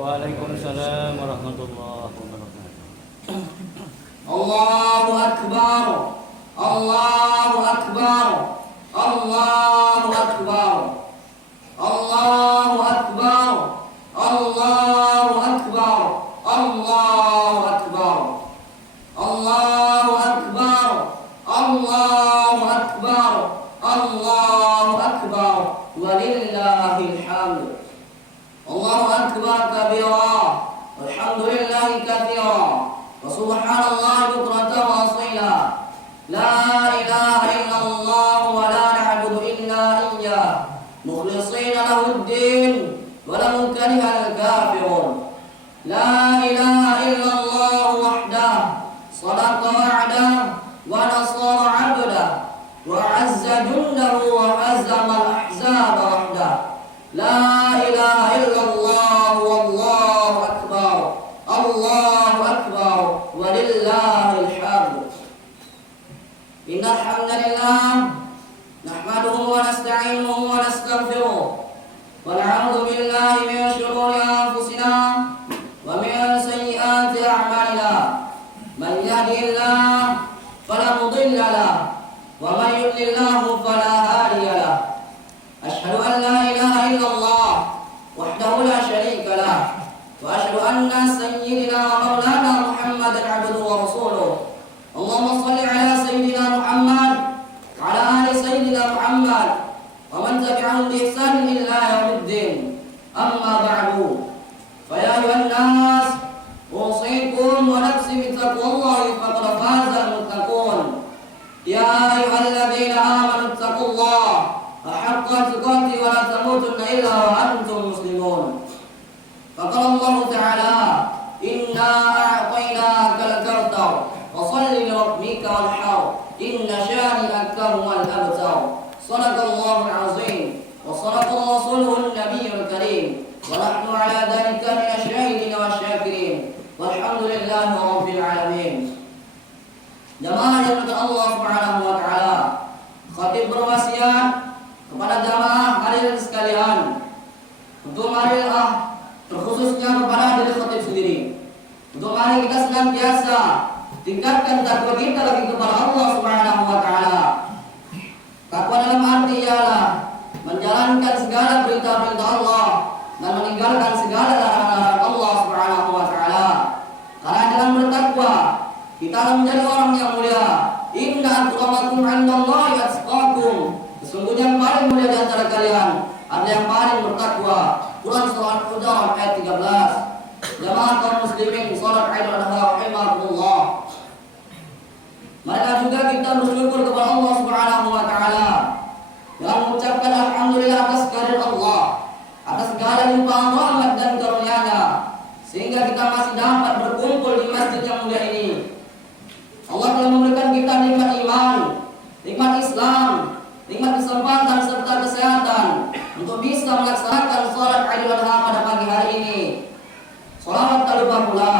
Waalaikumsalam warahmatullahi wabarakatuh. Allahu Akbar, Allahu Akbar, Allahu Akbar, Allahu Akbar, Allahu Akbar, Allahu Akbar, Allahu Akbar, Allahu Akbar, Allahu Akbar, walillahil hamd. Allahu Akbar kabira, alhamdulillahi katsira, wa subhanallahi bukratan wa asila. La ilaha illallah wa la na'budu illa iyyah, mukhlishina lahud-din wa lahu karihal kafirun. La ilaha illallah wahdah, sadaqa wa'dah wa nasara 'abdah, wa 'azza jundahu wa hazama al-ahzaba wahdah. La ilaha illallah wallahu akbar, Allahu akbar, walillahil hamd. Innal hamdalillah nahmaduhu wa nasta'inuhu wa nastaghfiruh wa na'udzu billahi min shururi anfusina wa min sayyiati a'malina. Man yahdihillahu fala mudilla lahu wa man yudlilhu fala hadiya lahu. Asyhadu an la ilaha illallah wahdahu la syarika lah, wa asyhadu anna sayyidina wa maulana Muhammadan 'abduhu wa rasuluh. Allahumma shalli ala sayyidina Muhammad wa ala ali sayyidina Muhammad wa man tabi'ahum bi ihsan ila yaumiddin. Amma ba'du. Fa ya ayyuhan nas, usikum wa nafsi bi taqwallahi faqad faza al-muttaqun. Ya ayyuhalladzina amanu taqullaha haqqa tuqatih wa la tamutunna illa wa antum muslimun. Faqala Allah Ta'ala, inna a'tainaka al-kautsar fasalli li rabbika wanhar inna shani'aka huwal abtar. Shadaqallahu al-'azim wa shadaqa rasuluhu an-nabiyyul karim wa nahnu 'ala dhalika min asyahidin wa syakirin walhamdulillahi rabbil alamin. Jamaah yang Allah Subhanahu wa taala, khatib berwasiat kepada jamaah hadirin sekalian untuk marilah terkhususnya kepada diri khatib sendiri, untuk mari kita senantiasa tingkatkan takwa kita lagi kepada Allah Subhanahu wa taala. Takwa dalam arti ialah menjalankan segala perintah-perintah Allah dan meninggalkan segala larangan-larangan Allah Subhanahu wa taala. Karena dalam bertakwa kita akan menjadi orang yang mulia. Inna akramakum 'indallahi atqakum. Sesungguhnya yang paling mulia di antara kalian adalah yang paling bertakwa. Quran surah Al-Hujurat ayat 13. Jamaah kaum muslimin, salat Idul Adha rahimakumullah. Marilah juga kita bersyukur kepada Allah Subhanahu wa taala dengan mengucapkan alhamdulillah atas kehadiran Allah, atas segala limpahan rahmat dan karunia-Nya, sehingga kita masih dapat berkumpul di masjid yang mulia ini. Allah telah memberikan kita nikmat iman, nikmat Islam, nikmat kesempatan serta kesehatan untuk bisa melaksanakan salat Idul Adha pada pagi hari ini. Salawat tak lupa pula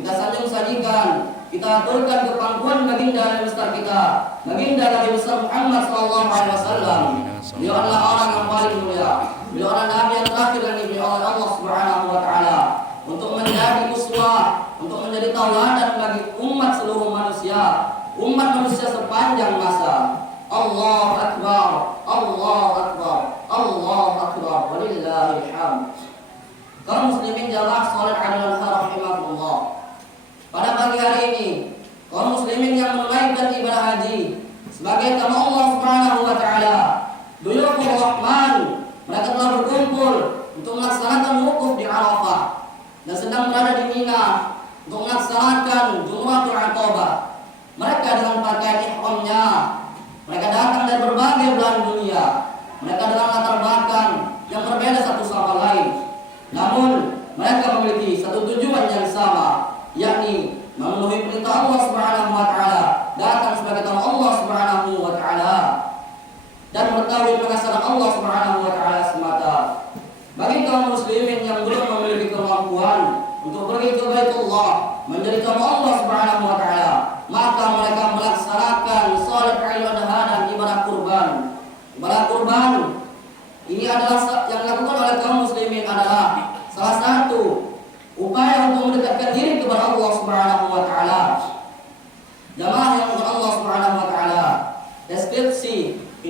kita sanjung-sajikan, kita aturkan ke pangkuan baginda Nabi besar kita, baginda Nabi besar Muhammad SAW. Beliau adalah orang yang paling mulia, beliau adalah Nabi yang terakhir yang dipilih oleh Allah Subhanahu wa taala untuk menjadi uswah, untuk menjadi tauladan bagi umat seluruh manusia, umat manusia sepanjang masa. Allahu Akbar, Allahu Akbar, Allahu Akbar, walillahil hamd. Kaum muslimin jamaah salat Idul Adha rahimakumullah. Pada pagi hari ini, kaum muslimin yang menunaikan ibadah haji sebagai tamu Allah Subhanahu wa taala, Duyufur Rahman, mereka telah berkumpul untuk melaksanakan wukuf di Arafah dan sedang berada di Mina untuk melaksanakan Jumratul Aqabah. Mereka dengan pakaian ihramnya, mereka datang dari berbagai belahan dunia. Mereka dengan latar belakang yang berbeda satu sama lain, namun mereka memiliki satu tujuan yang sama, yakni memenuhi perintah Allah Subhanahu wa taala, datang sebagai tamu Allah Subhanahu wa taala dan mengetahui pengasaran Allah Subhanahu wa taala semata. Bagi kaum muslimin yang belum memiliki kemampuan untuk pergi ke Baitullah menjadi tamu Allah Subhanahu wa taala, maka mereka melaksanakan salat Idul Adha dan ibadah kurban. Ibadah kurban ini adalah yang dilakukan oleh kaum muslimin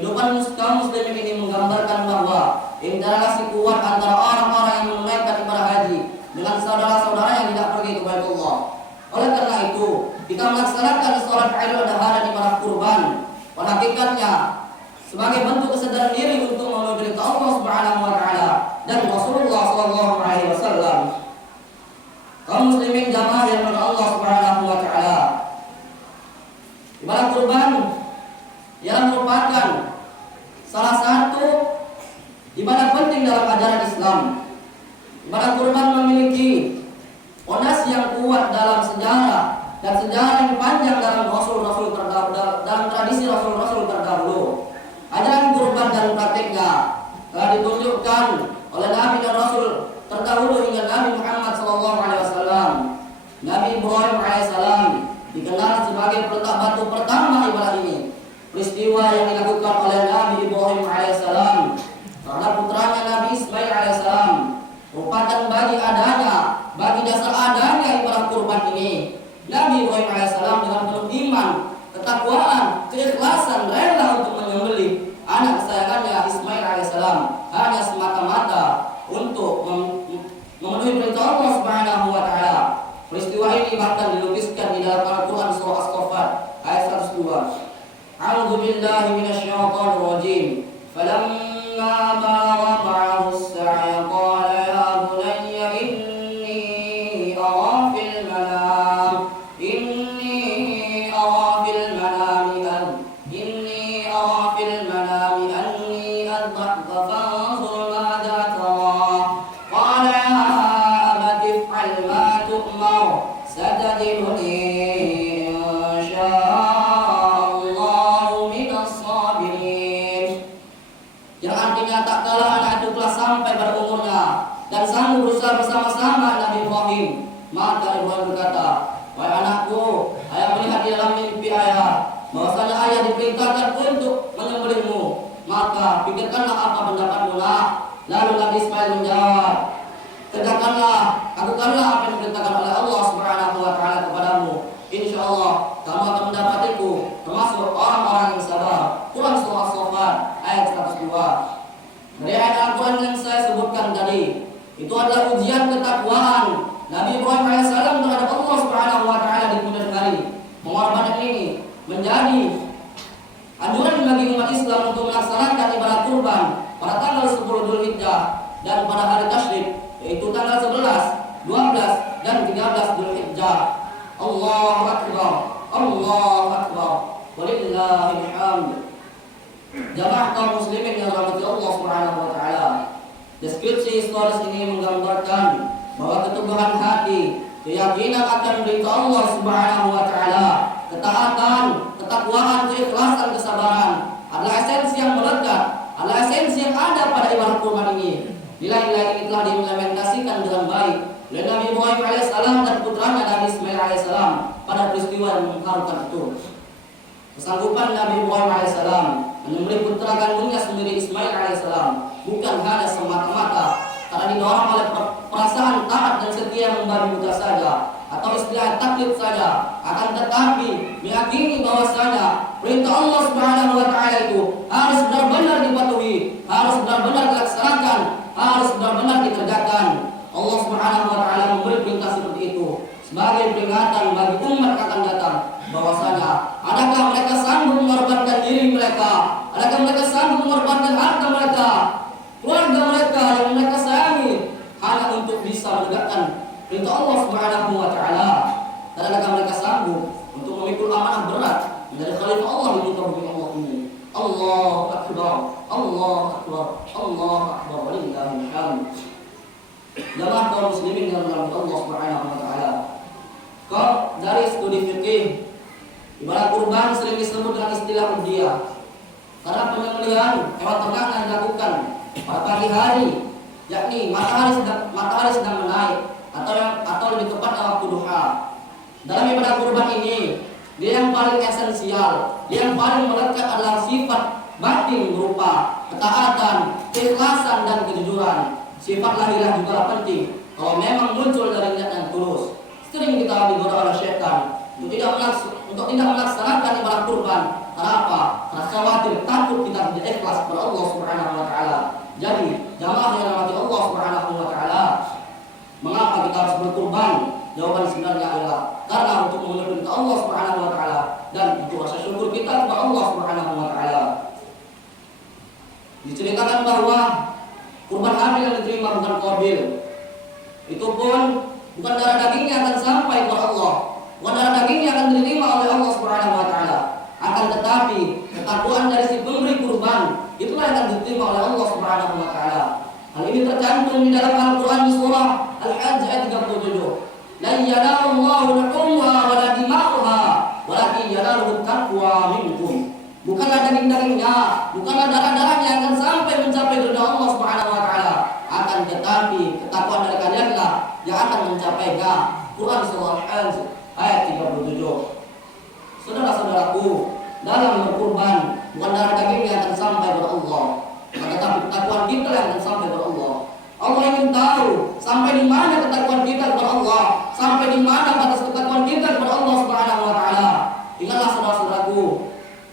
Kehidupan kaum muslimin ini menggambarkan bahwa interaksi kuat antara orang-orang yang menunaikan ibadah haji dengan saudara-saudara yang tidak pergi ke Baitullah. Oleh karena itu, kita melaksanakan sholat Idul Adha dan ibadah kurban pada hakikatnya sebagai bentuk kesadaran diri untuk memenuhi perintah Allah Subhanahu wa taala dan Rasulullah sallallahu alaihi wasallam. Kaum muslimin jamaah yang dirahmati Allah Subhanahu wa taala. Ibadah kurban yang merupakan salah satu ibadah penting dalam ajaran Islam. Ibadah kurban memiliki fondasi yang kuat dalam sejarah dan sejarah yang panjang dalam rasul-rasul terdahulu, dalam tradisi rasul-rasul terdahulu. Ajaran kurban dan praktiknya telah ditunjukkan oleh Nabi dan Rasul terdahulu hingga Nabi Muhammad SAW. Nabi Ibrahim alaihissalam dikenal sebagai peletak batu pertama ibadah ini. Peristiwa yang dilakukan oleh Nabi Ibrahim alaihissalam terhadap putranya Nabi Ismail alaihissalam merupakan bagi dasar adanya ibadah kurban ini. Nabi Ibrahim alaihissalam dengan penuh iman, ketakwaan, keikhlasan rela untuk menyembelih anak kesayangannya Ismail alaihissalam hanya semata-mata untuk memenuhi perintah Allah Subhanahu wa taala. Peristiwa ini bahkan dilukiskan di dalam Al-Qur'an surah As-Saffat ayat 102. A'udzu billahi minasyaitonir rajim. Falamma balagha ma'ahu as-sa'ya qala ya bunayya inni ara fil manam anni adbahka fanzur madza tara. Qala ya abati if'al ma tu'mar satajiduni sampai pada umurnya dan sanggup berusaha bersama-sama Nabi Ibrahim. Maka Ibrahim berkata, wahai anakku, ayah melihat di dalam mimpi ayah bahwasanya ayah diperintahkan untuk menyembelihmu. Maka pikirkanlah apa pendapatmu nak. Lalu Nabi Ismail menjawab, kerjakanlah, lakukanlah apa yang diperintahkan oleh Allah Subhanahu wa taala kepadamu. Insyaallah kamu akan mendapatiku termasuk orang-orang yang sabar. Quran surah As-Saffat ayat 102. Dari ayat Al-Quran yang saya sebutkan tadi, itu adalah ujian ketakwaan Nabi Ibrahim AS terhadap Allah Subhanahu wa taala di kemudian hari. Pengorbanan ini menjadi anjuran bagi umat Islam untuk melaksanakan ibadah kurban pada tanggal 10 Dzulhijjah dan pada hari tasyrik, yaitu tanggal 11, 12 dan 13 Dzulhijjah. Allahu akbar. Allahu akbar. Walillahil hamd. Jamaah kaum muslimin yang dirahmati Allah Subhanahu wa taala. Deskripsi historis ini menggambarkan bahwa keteguhan hati, keyakinan akan perintah Allah Subhanahu wa taala, ketaatan, ketakwaan, keikhlasan, kesabaran adalah esensi yang melekat, adalah esensi yang ada pada ibadah kurban ini. Nilai-nilai ini telah diimplementasikan dengan baik oleh Nabi Ibrahim alaihissalam dan putranya Nabi Ismail alaihissalam pada peristiwa yang mengharukan itu. Kesanggupan Nabi Ibrahim alaihissalam menyembelih putra kandungnya sendiri Ismail alaihissalam bukan hanya semata-mata karena didorong oleh perasaan taat dan setia membabi buta saja atau istilah taklid saja, akan tetapi meyakini bahwasanya perintah Allah Subhanahu wa taala itu harus benar-benar dipatuhi, harus benar-benar dilaksanakan, harus benar-benar dikerjakan. Allah Subhanahu wa taala memberi perintah seperti itu sebagai peringatan bagi umat akan datang bahwasanya adakah mereka sanggup mengorbankan diri mereka, adakah mereka sanggup mengorbankan harta mereka, keluarga mereka yang mereka sayangi hanya untuk bisa menegakkan perintah Allah Subhanahu wa taala, dan adakah mereka sanggup untuk memikul amanah berat menjadi khalifah Allah di muka bumi Allah ini. Allahu akbar. Allahu akbar. Allahu akbar. Walillahil hamd. Jamaah kaum muslimin yang dirahmati Allah Subhanahu wa taala. Kalau dari studi fikih, ibadah kurban sering disebut dengan istilah udhiyah karena penyembelihan hewan ternak yang dilakukan pada pagi hari, yakni matahari sedang menaik atau lebih tepatnya waktu duha. Dalam ibadah kurban ini, dia yang paling esensial, dia yang paling melekat adalah sifat batin berupa ketaatan, keikhlasan dan kejujuran. Sifat lahiriah juga penting. Kalau memang muncul dari niat yang tulus, sering kita digoda oleh syaitan untuk tidak melaksanakan ibadah kurban Karena apa? Karena khawatir, takut kita tidak ikhlas kepada Allah Subhanahu wa taala. Jadi, jamaah yang dirahmati Allah Subhanahu wa taala, mengapa kita harus berkurban? Jawaban sebenarnya adalah karena untuk memenuhi Allah Subhanahu wa taala dan untuk rasa syukur kita kepada Allah Subhanahu wa taala. Diceritakan bahwa kurban Habil yang diterima bukan Qabil. Itu pun bukan darah dagingnya akan sampai kepada Allah. Bukan darah dagingnya akan diterima oleh Allah Subhanahu wa taala. Akan tetapi ketakwaan dari si pemberi kurban itulah yang akan diterima oleh Allah Subhanahu wa taala. Hal ini tercantum di dalam Al-Qur'an di surah Al-Hajj ayat 37. La yanalullahu luhumha wa la dima'uha walakin yanaluhu taqwa minkum. Bukanlah daging-dagingnya, bukanlah darah-darahnya yang akan sampai mencapai ridha Allah Subhanahu wa taala, akan tetapi ketakwaan dari kalianlah yang akan mencapainya. Quran surah Al-Hajj ayat 37. Saudara-saudaraku, dalam berkurban bukan darah daging yang akan sampai kepada Allah, tetapi ketakwaan kita yang akan sampai kepada Allah. Allah ingin tahu sampai di mana ketakwaan kita kepada Allah, sampai di mana batas ketakwaan kita kepada Allah Subhanahu wa taala. Ingatlah saudara-saudaraku,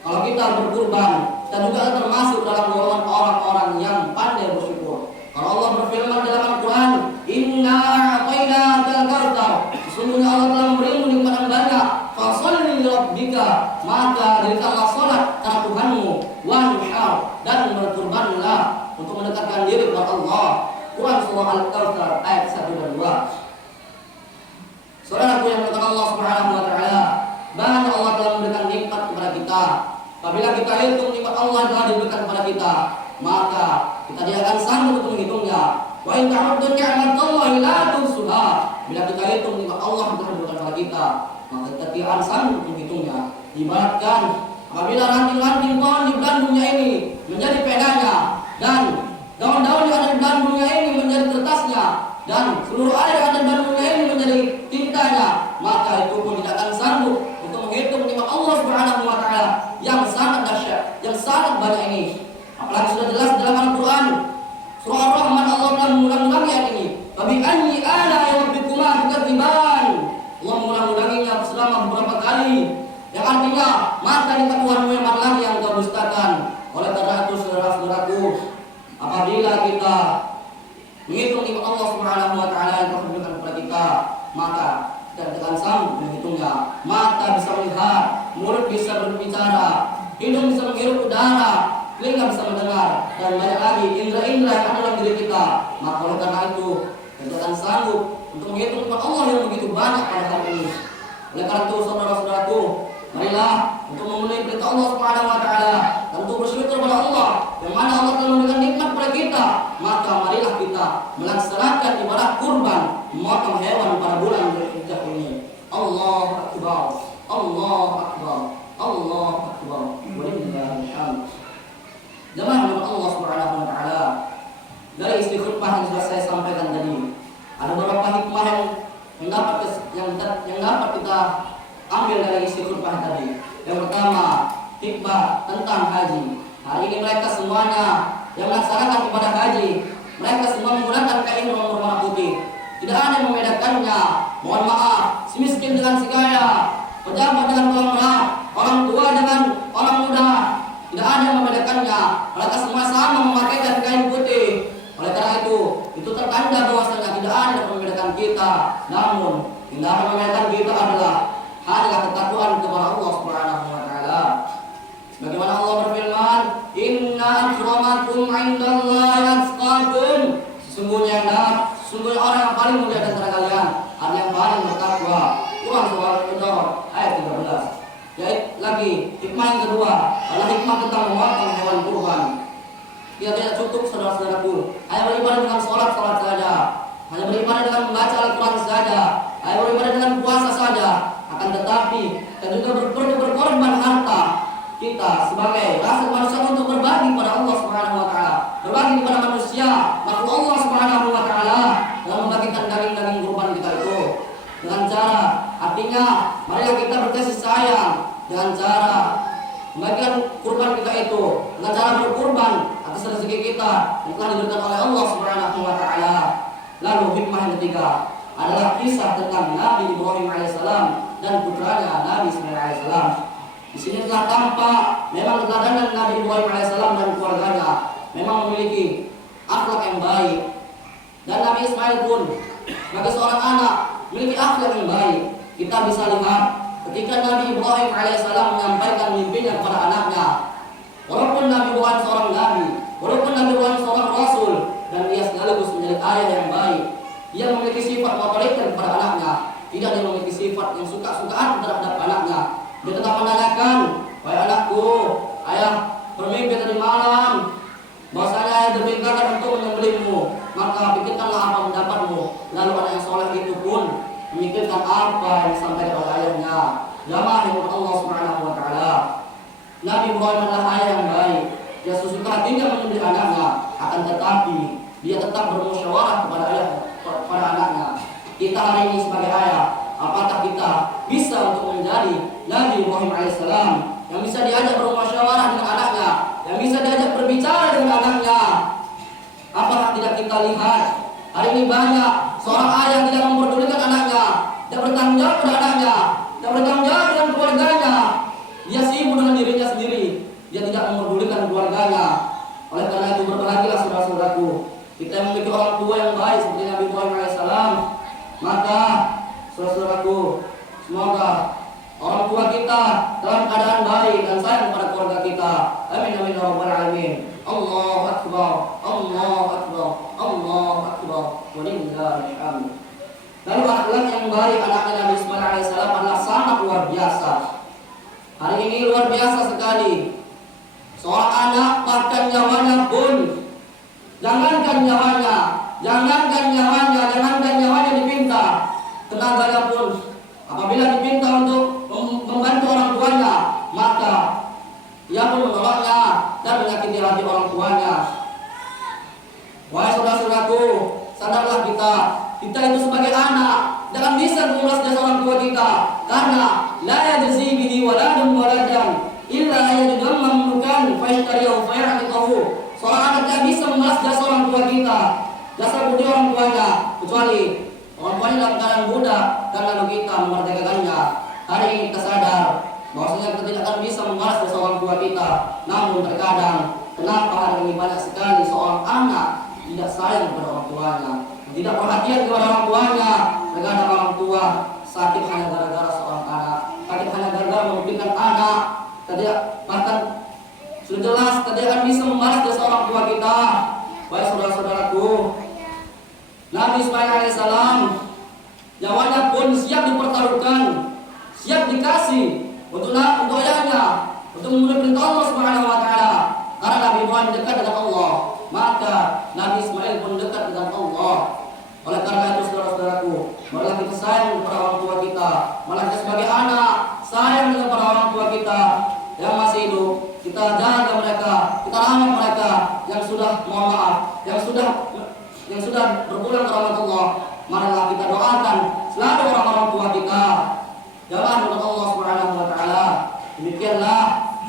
kalau kita berkurban, kita juga termasuk dalam golongan orang-orang yang pandai bersyukur. Kalau Allah berfirman dalam Al-Quran, Inna a'tainakal kautsar, sesungguhnya Allah telah memberimu nikmat yang banyak. Fasholli li rabbika, maka dirikanlah salat karena Tuhanmu, wanhar, dan berkurbanlah untuk mendekatkan diri kepada Allah. Quran surah Al-Kautsar ayat 1 dan 2. Saudaraku yang berkata Allah Subhanahu wa taala, banyak Allah telah memberikan nikmat kepada kita. Apabila kita hitung nikmat Allah yang telah diberikan kepada kita, maka kita tidak akan sanggup untuk menghitungnya. Wa in ta'uddu ni'matallahi la tuhsuha. Bila kita hitung nikmat Allah yang telah diberikan kepada kita, maka kita tidak akan sanggup untuk menghitungnya. Ibaratkan apabila ranting-ranting pohon di bulan dunia ini menjadi pedanya dan daun-daun yang ada di bulan dunia ini menjadi kertasnya dan seluruh air yang ada di bulan dunia ini menjadi tintanya, maka itu pun tidak akan sanggup untuk menghitung nikmat Allah Subhanahu wa taala yang sangat dahsyat, yang sangat banyak ini. Apalagi sudah jelas dalam Al-Qur'an surah Ar-Rahman Allah telah mengulang-ulangi ayat ini. Fabi ayyi ala'i rabbikuma tukadziban. Allah mengulang-ulanginya selama beberapa kali, yang artinya maka di Tuhanmu yang mana lagi yang kau dustakan. Oleh karena itu saudara-saudaraku, apabila kita menghitung nikmat Allah Subhanahu wa taala yang telah diberikan kepada kita, maka kita tidak akan sanggup menghitungnya. Mata bisa melihat, mulut bisa berbicara, hidung bisa menghirup udara, telinga bisa mendengar, dan banyak lagi indera-indera yang ada dalam diri kita. Maka oleh karena itu kita tidak akan sanggup untuk menghitung nikmat Allah yang begitu banyak pada hari ini. Oleh karena itu saudara-saudaraku, marilah untuk memenuhi perintah Allah Subhanahu wa taala dan untuk bersyukur kepada Allah yang mana Allah telah memberikan nikmat kepada kita, maka marilah kita melaksanakan ibadah kurban, memotong hewan pada bulan Dzulhijjah ini. Allahu akbar, Allahu akbar, Allahu akbar. Walillahil hamd. Jemaah Allah Subhanahu wa taala, dari isi khutbah yang sudah saya sampaikan tadi, ada beberapa hikmah yang dapat kita ambil dari isi khutbah tadi. Yang pertama, hikmah tentang haji. Hari ini mereka semuanya yang melaksanakan ibadah haji, mereka semua menggunakan kain berwarna putih. Tidak ada yang membedakannya. Mohon maaf, si miskin dengan si kaya, pejabat dengan pemerintah, orang tua dengan orang muda, tidak ada yang membedakannya. Mereka semua sama memakai kain putih. Oleh karena itu tertanda bahwasanya tidak ada yang membedakan kita. Namun, yang membedakan kita adalah ketakwaan kepada Allah Subhanahu wa taala. Sebagaimana Allah berfirman, "Inna akramakum 'indallahi atqakum." Sesungguhnya orang yang paling mulia di antara kalian adalah yang paling bertakwa. Quran surah Al-Baqarah ayat 13. Yaitu lagi hikmah yang kedua adalah hikmah tentang memotong hewan kurban. Dia tidak cukup saudara-saudaraku hanya beribadah dengan sholat saja, hanya beribadah dengan membaca Al-Quran saja, hanya beribadah dengan puasa saja. Akan tetapi kita juga perlu berkorban harta kita sebagai rasa manusia untuk berbagi kepada Allah Subhanahu wa taala, berbagi kepada manusia, maka Allah Subhanahu wa taala dalam membagikan daging-daging kurban kita itu dengan cara, artinya marilah kita berkasih sayang dengan cara membagikan kurban kita itu dengan cara berkurban atas rezeki kita yang telah diberikan oleh Allah Subhanahu wa taala. Lalu hikmah yang ketiga adalah kisah tentang Nabi Ibrahim alaihissalam dan putranya Nabi Ismail alaihissalam. Di sini telah tampak memang keteladanan Nabi Ibrahim alaihissalam dan keluarganya memang memiliki akhlak yang baik. Dan Nabi Ismail pun sebagai seorang anak memiliki akhlak yang baik. Kita bisa lihat ketika Nabi Ibrahim alaihissalam menyampaikan mimpinya kepada anaknya. Walaupun Nabi Ibrahim seorang nabi, walaupun Nabi Ibrahim seorang rasul, dan dia sekaligus menjadi ayah yang baik, dia memiliki sifat otoriter kepada anaknya. Tidak dia memiliki sifat yang suka-sukaan terhadap anaknya. Dia tetap menanyakan, wahai anakku, ayah bermimpi tadi malam bahwasanya ayah diperintahkan untuk menyembelihmu, maka pikirkanlah apa pendapatmu. Lalu anak yang soleh itu pun memikirkan apa yang disampaikan oleh ayahnya. Jamaah yang Allah Subhanahu wa taala. Nabi Ibrahim adalah ayah yang baik. Dia sesuka hatinya menyembelih anaknya, akan tetapi dia tetap bermusyawarah kepada anaknya. Kita hari ini sebagai ayah, apakah kita bisa untuk menjadi Nabi Ibrahim alaihissalam yang bisa diajak bermusyawarah dengan anaknya, yang bisa diajak berbicara dengan anaknya? Apakah tidak kita lihat hari ini banyak seorang ayah yang tidak memperdulikan anaknya, tidak bertanggung jawab pada anaknya, tidak bertanggung jawab dengan keluarganya. Dia sibuk dengan dirinya sendiri, dia tidak memperdulikan keluarganya. Oleh karena itu berbahagialah saudara-saudaraku, kita yang memiliki orang tua yang baik seperti Nabi Ibrahim alaihissalam. Maka saudara-saudaraku, semoga orang tua kita dalam keadaan baik dan sayang kepada keluarga kita. Amin amin ya rabbal alamin. Allahu akbar, Allahu akbar, Allahu akbar. Walillahil hamd. Lalu akhlak yang baik anaknya Nabi Ismail alaihissalam adalah sangat luar biasa. Hari ini luar biasa sekali. Seorang anak bahkan nyawanya pun, jangankan nyawanya dipinta, tenaganya pun apabila dipinta untuk membantu orang tuanya, maka ia pun menolaknya dan menyakiti hati orang tuanya. Wahai saudara-saudaraku, sadarlah kita itu sebagai anak jangan bisa menguras jasa orang tua kita, karena la yajzi bihi waladun waladan illa yajidun mamlukan fashtariyahu fay'atiqahu. Seorang anak tidak bisa membalas jasa orang tua kita, jasa budi orang tuanya, kecuali orang tuanya dalam keadaan budak dan lalu kita memerdekakannya. Hari ini kita sadar bahwasanya kita tidak akan bisa membalas jasa orang tua kita. Namun terkadang kenapa hari ini banyak sekali seorang anak tidak sayang kepada orang tuanya, tidak perhatian kepada orang tuanya. Terkadang orang tua sakit hanya gara-gara seorang anak, sakit hanya gara-gara memikirkan anak. Bahkan sudah jelas tadi akan bisa membalas jasa orang tua kita. Baik saudara-saudaraku, Nabi Ismail alaihissalam nyawanya pun siap dipertaruhkan, siap dikasih untuk ayahnya, untuk memenuhi perintah Allah Subhanahu wa taala. Karena Nabi Ibrahim dekat dengan Allah, maka Nabi Ismail pun dekat dengan Allah. Oleh karena itu saudara-saudaraku, marilah kita sayang kepada orang tua kita, malah kita sebagai anak sayang dengan para orang tua kita yang masih hidup. Kita jaga mereka, kita rawat mereka yang sudah mohon maaf, yang sudah berpulang ke rahmat Allah. Marilah kita doakan selalu orang-orang tua kita. Jalan dengan Allah Subhanahu wa taala. Demikianlah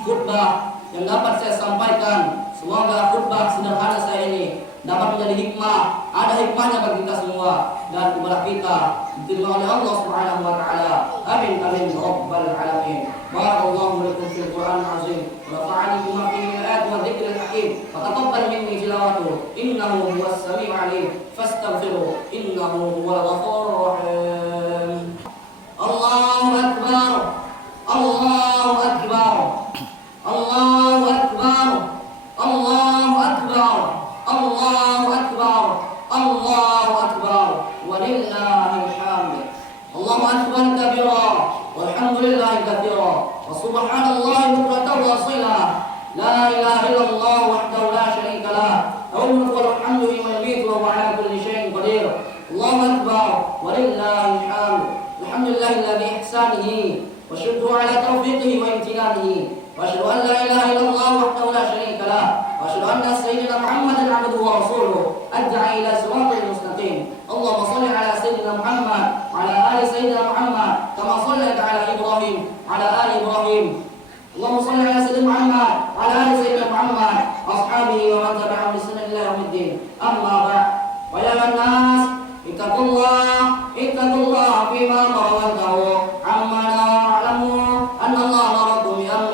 khutbah yang dapat saya sampaikan. Semoga khutbah sederhana saya ini dapat menjadi hikmah, ada hikmahnya bagi kita semua dan kepada kita diterima oleh Allah Subhanahu wa taala. Amin amin ya rabbal alamin. Barakallahu lakum fil Qur'anil azim wa nafa'ani bima fihi min ayati wa dzikril hakim. Fataqabbal minni tilawatuhu innahu huwas samiul alim. Fastaghfiruh innahu huwal ghafurur rahim. Allahu akbar. Allahu akbar. Allahu akbar. Allahu akbar. Allahu akbar. Allahu akbar. Walillahil hamd. Allahu akbar kabira. Walhamdulillahi katsira. Wa subhanallahi bukratan wa asila. La ilaha illallah wahdahu la syarika lah. Lahul mulku wa lahul hamdu liman yumiitu wa huwa ala kulli syai'in qadir. Allahu akbar. Walillahil hamd. Alhamdulillahilladzi ihsanihi wa syukru ala tawfiqihi wa imtinanihi. وأشهد أن لا إله إلا الله وحده لا شريك له وأشهد أن سيدنا محمدا عبده ورسوله الداعي إلى صراط المستقيم. اللهم صل على سيدنا محمد وعلى آل سيدنا محمد كما صليت على إبراهيم وعلى آل إبراهيم. اللهم صل على سيدنا محمد وعلى آل سيدنا محمد وأصحابه ومن تبعهم بسنة إلى يوم الدين. أما بعد ويا الناس اتقوا الله فيما أمر وانتهوا عما لا يعلمون أن الله أمركم بأمر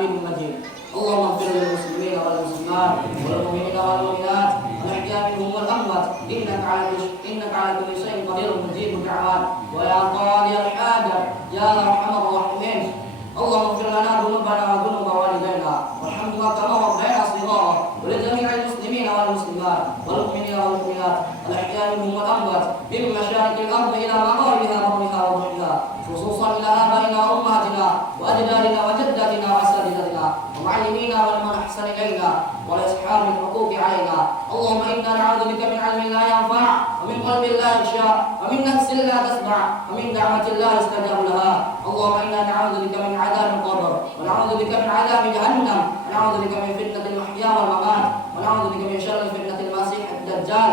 حميد مجيد. اللهم اغفر للمسلمين والمسلمات والمؤمنين والمؤمنات الأحياء منهم والأموات إنك على كل شيء قدير مجيب الدعوات ويا قاضي الحاجة يا أرحم الراحمين. اللهم اغفر لنا ذنوبنا وذنوب والدينا وارحمهما كما ربينا صغارا ولجميع المسلمين والمسلمات والمؤمنين والمؤمنات الأحياء منهم والأموات من مشارق الأرض إلى مغاربها وضحها وضحها خصوصا إلى آبائنا وأمهاتنا وأجدادنا وجداتنا وأساتذتنا ومعلمينا ومن أحسن إلينا ولأصحاب الحقوق علينا. اللهم إنا نعوذ بك من علم لا ينفع ومن قلب لا يخشى ومن نفس لا تسمع ومن دعوة لا يستجاب لها. اللهم إنا نعوذ بك من عذاب القبر ونعوذ بك من عذاب جهنم ونعوذ بك من فتنة المحيا والممات ونعوذ بك من شر فتنة المسيح الدجال.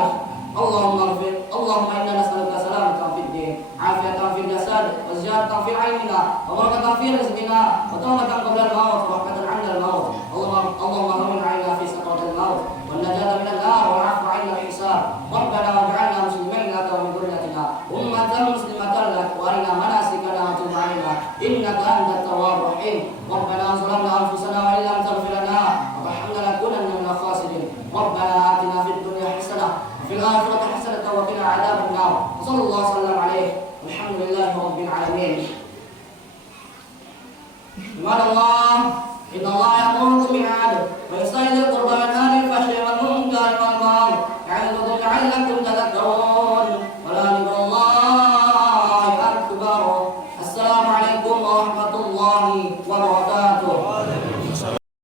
اللهم إنا نسألك سلامة في الدين عافية في الجسد وزيادة في علمنا وبركة في رزقنا وتوبة قبل الموت ورحمة عند الموت. اللهم هون علينا في سكرة الموت والنجاة من النار والعفو عند الحساب. ربنا واجعلنا مسلمين لك ومن ذريتنا أمة مسلمة لك وأرنا مناسكنا وتب علينا إنك أنت التواب الرحيم. ربنا ظلمنا أنفسنا وإن لم تغفر لنا وترحمنا لنكونن من الخاسرين. ربنا آتنا في الدنيا حسنة وفي الآخرة حسنة وقنا عذاب النار. صلى الله وسلم عليه والحمد لله رب العالمين. عباد الله إن الله